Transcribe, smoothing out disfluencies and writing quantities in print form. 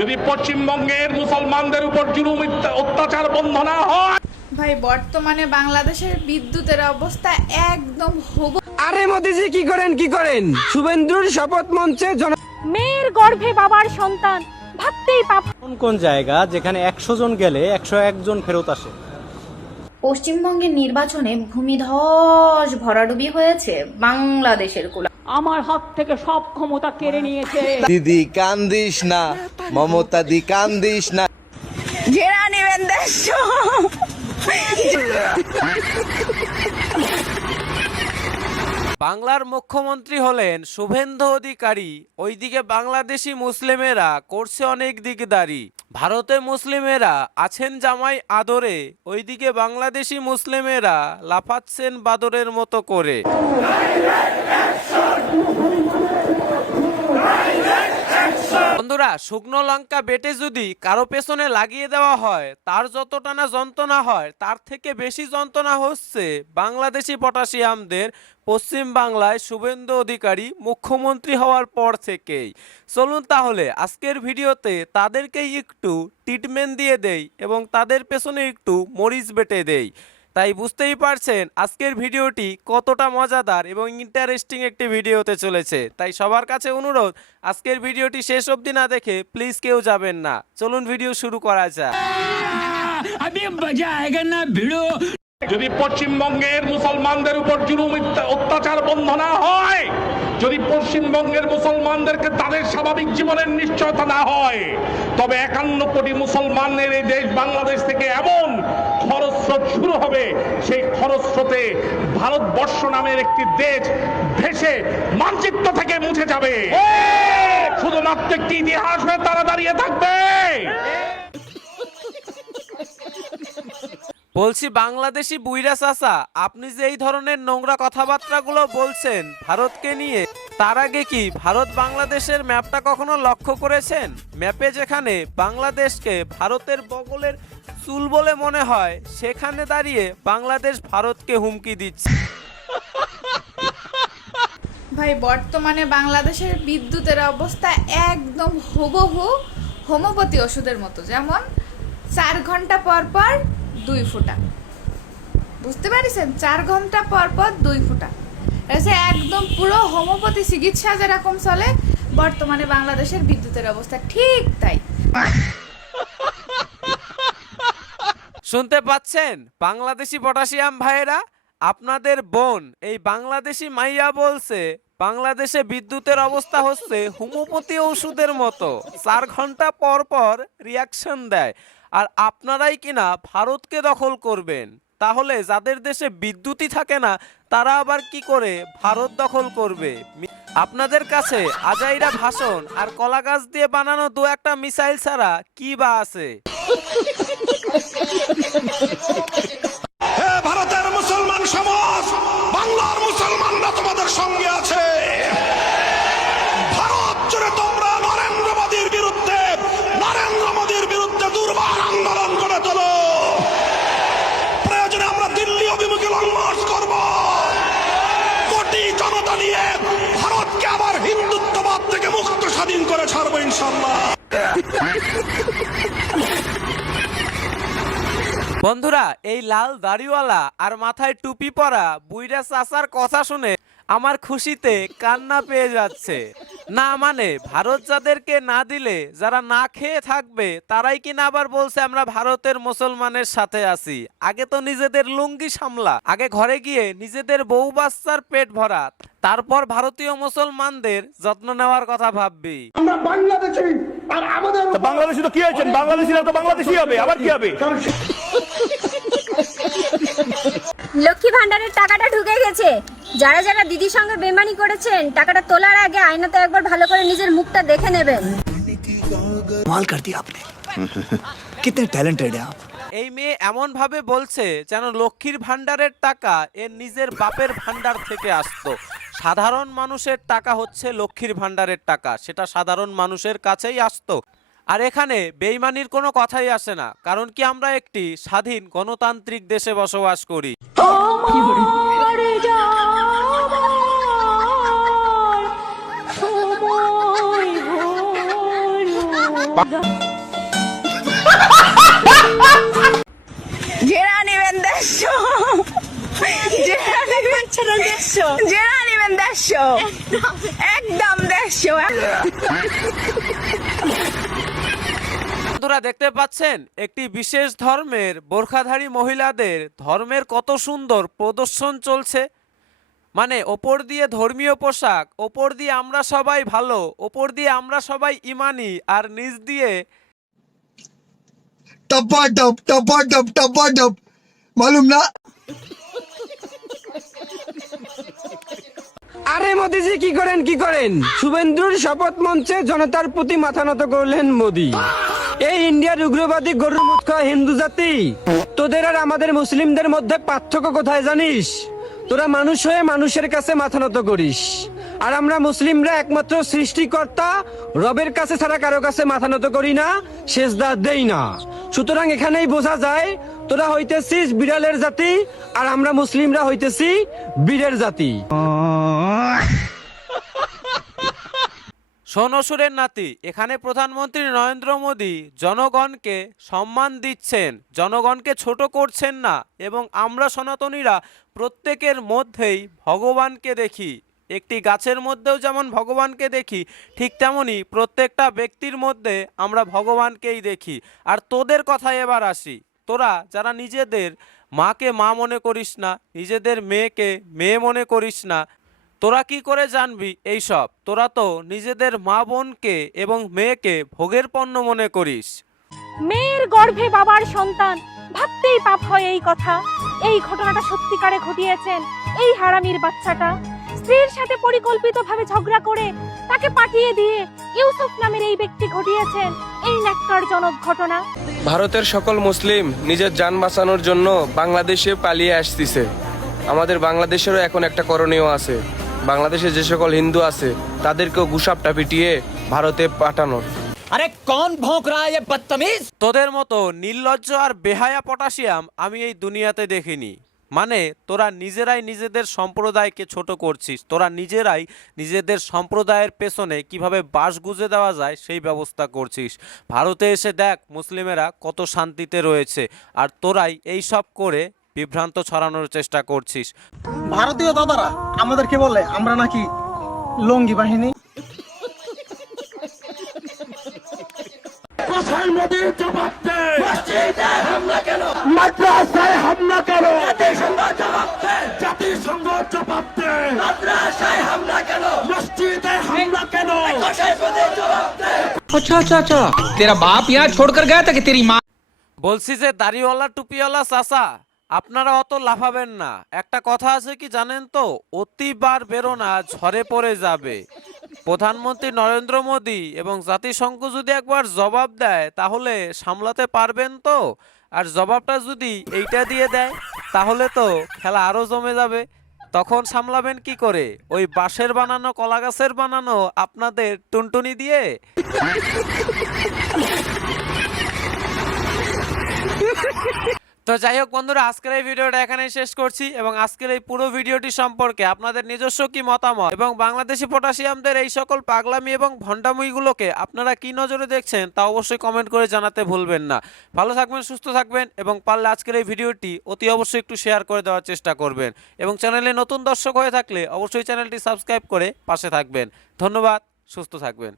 যদি পশ্চিমবঙ্গের মুসলমানদের উপর জুলুম অত্যাচার বন্ধ না হয়। ভাই বর্তমানে বাংলাদেশের বিদ্যুতের অবস্থা একদম হুবহু। আরে মোদিজি কি করেন শুভেন্দুর শপথ মঞ্চে মেয়ের গর্ভে বাবার সন্তান ভাবতেই পাপ। কোন জায়গা যেখানে 100 জন গেলে 101 জন ফেরত আসে? পশ্চিমবঙ্গের নির্বাচনে ভূমিধস ভরাডুবি হয়েছে বাংলাদেশের কুলা। আমার হাত থেকে সব ক্ষমতা কেড়ে নিয়েছে। দিদি কান্দিস না, মমতা দি কান্দিস না। ঘেরা নেবেন দেশ। বাংলার মুখ্যমন্ত্রী হলেন শুভেন্দু অধিকারী। ওইদিকে বাংলাদেশি মুসলিমেরা করছে অনেক দিকদারি। ভারতে মুসলিমেরা আছেন জামাই আদরে, ওইদিকে বাংলাদেশি মুসলিমেরা লাফাচ্ছেন বাদরের মতো করে। বন্ধুরা, শুকনো লঙ্কা বেটে যদি কারো পেছনে লাগিয়ে দেওয়া হয়, তার যতটা না যন্ত্রণা হয়, তার থেকে বেশি যন্ত্রণা হচ্ছে বাংলাদেশি পটাশিয়ামদের পশ্চিম বাংলায় শুভেন্দু অধিকারী মুখ্যমন্ত্রী হওয়ার পর থেকেই। চলুন তাহলে আজকের ভিডিওতে তাদেরকেই একটু ট্রিটমেন্ট দিয়ে দেই এবং তাদের পেছনে একটু মরিচ বেটে দেই। তাই বুঝতেই পারছেন আজকের ভিডিওটি কতটা মজাদার এবং ইন্টারেস্টিং একটি ভিডিওতে চলেছে। তাই সবার কাছে অনুরোধ, আজকের ভিডিওটি শেষ অবধি না দেখে প্লিজ কেউ যাবেন না। চলুন ভিডিও শুরু করা যাক। যদি পশ্চিমবঙ্গের মুসলমানদের উপর জুলুম অত্যাচার বন্ধ না হয়, যদি পশ্চিমবঙ্গের মুসলমানদেরকে তাদের স্বাভাবিক জীবনের নিশ্চয়তা না হয়, তবে 51 কোটি মুসলমানের এই দেশ বাংলাদেশ থেকে এমন খরস্রোত শুরু হবে, সেই খরস্রোতে ভারতবর্ষ নামের একটি দেশ ভেসে মানচিত্র থেকে মুছে যাবে। শুধুমাত্র একটি ইতিহাস হয়ে তারা দাঁড়িয়ে থাকবে। বলছি বাংলাদেশি বুইরা চাচা, আপনি যে এই ধরনের নোংরা কথাবার্তাগুলো বলছেন ভারতকে নিয়ে, তার আগে কি ভারত বাংলাদেশের ম্যাপটা কখনো লক্ষ্য করেছেন? ম্যাপে যেখানে বাংলাদেশকে ভারতের বগলের চুল বলে মনে হয়, সেখানে দাঁড়িয়ে বাংলাদেশ ভারতকে হুমকি দিচ্ছে। ভাই বর্তমানে বাংলাদেশের বিদ্যুতের অবস্থা একদম হুবহু হোমিওপ্যাথি ওষুধের মতো, যেমন 4 ঘন্টা পর পর 2 ফোঁটা। বুঝতে পারছেন? 4 ঘন্টা পর পর 2 ফোঁটা। একদম পুরো হোমিওপ্যাথি চিকিৎসা যেরকম চলে, বর্তমানে বাংলাদেশের বিদ্যুতের অবস্থা ঠিক তাই। শুনতে পাচ্ছেন বাংলাদেশি পটাশিয়াম ভাইয়েরা? আপনাদের বোন এই বাংলাদেশি মাইয়া বলছে বাংলাদেশে বিদ্যুতের অবস্থা হচ্ছে হোমিওপ্যাথি ওষুধের মতো, 4 ঘন্টা পর পর রিয়াকশন দেয়। আর আপনারাই কিনা ভারতকে দখল করবেন। তাহলে যাদের দেশে বিদ্যুৎই থাকে না, তারা আবার কি করে ভারত দখল করবে? আপনাদের কাছে আজাইরা ভাষণ আর কলা গাছ দিয়ে বানানো 2-1টা মিসাইল ছাড়া কি বা আছে? ভারতের মুসলমান সমাজ, বাংলার মুসলমানরা তোমাদের সঙ্গে আছে। ভারত জুড়ে তোমরা নরেন্দ্র মোদীর বিরুদ্ধে দুর্বার আন্দোলন করে তোলো। প্রয়োজনে আমরা দিল্লি অভিমুখে লং মার্চ করব। কোটি জনতা নিয়ে ভারতকে আবার হিন্দুত্ববাদ থেকে মুক্ত স্বাধীন করে ছাড়বো ইনশাআল্লাহ। বন্ধুরা, এই লাল দাড়িওয়ালা আর মাথায় টুপি পরা বুইরা চাচার কথা শুনে আমার খুশিতে কান্না পেয়ে যাচ্ছে। না মানে ভারত যাদেরকে না দিলে যারা না খেয়ে থাকবে, তারাই কিনা আবার বলছে আমরা ভারতের মুসলমানের সাথে আছি। আগে তো নিজেদের লুঙ্গি সামলা, আগে ঘরে গিয়ে নিজেদের বউ বাচ্চার পেট ভরা, তারপর ভারতীয় মুসলমানদের যত্ন নেওয়ার কথা ভাববি। আমরা বাংলাদেশি, আর আমাদের বাংলাদেশি তো কি হয়েছে? বাংলাদেশিরা তো বাংলাদেশি হবে, আবার কি হবে? লক্ষ্মী ভান্ডারের টাকাটা ঢুকে গেছে। যারা যারা দিদির সঙ্গে বেমানি করেছেন, টাকাটা তোলার আগে আয়নাতে একবার ভালো করে নিজের মুখটা দেখে নেবেন। कमाल कर दिया आपने कितने टैलेंटेड हैं आप। এই মেয়ে এমন ভাবে বলছে যেন লক্ষ্মীর ভান্ডারের টাকা এর নিজের বাপের ভান্ডার থেকে আসতো। সাধারণ মানুষের টাকা হচ্ছে লক্ষ্মীর ভান্ডারের টাকা, সেটা সাধারণ মানুষের কাছেই আসতো। আর এখানে বেইমানির কোনো কথাই আসে না, কারণ কি আমরা একটি স্বাধীন গণতান্ত্রিক দেশে বসবাস করি। 150 যেটা নেবেন 150 একদম 150। বন্ধুরা দেখতে পাচ্ছেন একটি বিশেষ ধর্মের বোরখাধারী মহিলাদের ধর্মের কত সুন্দর প্রদর্শন চলছে। মানে ওপর দিয়ে ধর্মীয় পোশাক, ওপর দিয়ে আমরা সবাই ভালো, ওপর দিয়ে আমরা সবাই ইমানি, আর নিচ দিয়ে टपा टप मालूम ना। আরে মোদিজি কি করেন শুভেন্দুর শপথ মঞ্চে জনতার প্রতি মাথা নত করলেন মোদি। এই ইন্ডিয়ার উগ্রবাদী গরুর মুখ খাওয়া হিন্দু জাতি, তোদের আর আমাদের মুসলিমদের মধ্যে পার্থক্য কোথায় জানিস? তোরা মানুষ হয়ে মানুষের কাছে মাথা নত করিস, আর আমরা মুসলিমরা একমাত্র সৃষ্টিকর্তা রবের কাছে ছাড়া কারো কাছে মাথা নত করি না, সেজদা দেই না। সুতরাং এখানেই বোঝা যায় তোরা হইতেছিস বিড়ালের জাতি, আর আমরা মুসলিমরা হইতেছি বীরের জাতি। সোনসুরের নাতি, এখানে প্রধানমন্ত্রী নরেন্দ্র মোদী জনগণকে সম্মান দিচ্ছেন, জনগণকে ছোট করছেন না, এবং আমরা সনাতনীরা প্রত্যেকের মধ্যেই ভগবানকে দেখি। একটি গাছের মধ্যেও যেমন ভগবানকে দেখি, ঠিক তেমনি প্রত্যেকটা ব্যক্তির মধ্যে আমরা ভগবানকেই দেখি। আর তোদের কথায় এবার আসি, তোরা যারা নিজেদের মাকে মা মনে করিস না, নিজেদের মেয়েকে মেয়ে মনে করিস না, তোরা কি করে জানবি এইসব? তোরা তো নিজেদের মা বোনকে এবং মেয়েকে ভোগের পণ্য মনে করিস। মেয়ের গর্ভে বাবার সন্তান, ভাবতেই পাপ হয় এই কথা। এই ঘটনাটা সত্যিকারে ঘটিয়েছেন এই হারামির বাচ্চাটা। স্ত্রীর সাথে পরিকল্পিতভাবে ঝগড়া করে তাকে পাঠিয়ে দিয়ে ইউসুফ নামের এই ব্যক্তি ঘটিয়েছেন এই ন্যাক্কারজনক ঘটনা। ভারতের সকল মুসলিম নিজের জান বাঁচানোর জন্য বাংলাদেশে পালিয়ে আসতেছে। আমাদের বাংলাদেশেরও এখন একটা করণীয় আছে, বাংলাদেশে যে সকল হিন্দু আছে তাদেরকেও গুসাপটা পিটিয়ে ভারতে পাঠানোর। अरे कौन भौंक रहा है ये बदतमीज? তোদের মতো নির্লজ্জ আর বেহায়া পটাশিয়াম আমি এই দুনিয়াতে দেখিনি। মানে তোরা নিজেরাই নিজেদের সম্প্রদায়কে ছোট করছিস, তোরা নিজেরাই নিজেদের সম্প্রদায়ের পেছনে কিভাবে বাঁশ গুজে দেওয়া যায় সেই ব্যবস্থা করছিস। ভারতে এসে দেখ মুসলিমেরা কত শান্তিতে রয়েছে, আর তোরাই এই সব করে বিভ্রান্ত ছড়ানোর চেষ্টা করছিস। ভারতীয় দাদারা আমাদেরকে বলে আমরা নাকি লঙ্গি বাহিনী। কোথায় মোদির জবাব দে? মসজিদে হামলা কেন? মাদ্রাসায় হামলা কেন? জাতিসংঘ জবাব দে। মাদ্রাসায় হামলা কেন? মসজিদে হামলা কেন? अच्छा तेरा बाप यहाँ छोड़कर गया था कि तेरी माँ? বলছি যে দাড়িওয়ালা টুপিওয়ালা চাচা, আপনারা অত লাফাবেন না। একটা কথা আছে কি জানেন তো, অতিবার বেরো না, ঝড়ে পড়ে যাবে। প্রধানমন্ত্রী নরেন্দ্র মোদী এবং জাতিসংঘ যদি একবার জবাব দেয় তাহলে সামলাতে পারবেন তো? আর জবাবটা যদি এইটা দিয়ে দেয় তাহলে তো খেলা আরো জমে যাবে। তখন সামলাবেন কি করে? ওই বাঁশের বানানো, কলা গাছের বানানো আপনাদের টুনটুনি দিয়ে? তো যাই হোক বন্ধুরা, আজকের এই ভিডিওটা এখানেই শেষ করছি, এবং আজকের এই পুরো ভিডিওটি সম্পর্কে আপনাদের নিজস্ব কি মতামত এবং বাংলাদেশি পটাশিয়ামদের এই সকল পাগলামি এবং ভণ্ডামিগুলোকে আপনারা কি নজরে দেখছেন তা অবশ্যই কমেন্ট করে জানাতে ভুলবেন না। ভালো থাকবেন, সুস্থ থাকবেন, এবং পারলে আজকের এই ভিডিওটি অতি অবশ্যই একটু শেয়ার করে দেওয়ার চেষ্টা করবেন, এবং চ্যানেলে নতুন দর্শক হয়ে থাকলে অবশ্যই চ্যানেলটি সাবস্ক্রাইব করে পাশে থাকবেন। ধন্যবাদ, সুস্থ থাকবেন।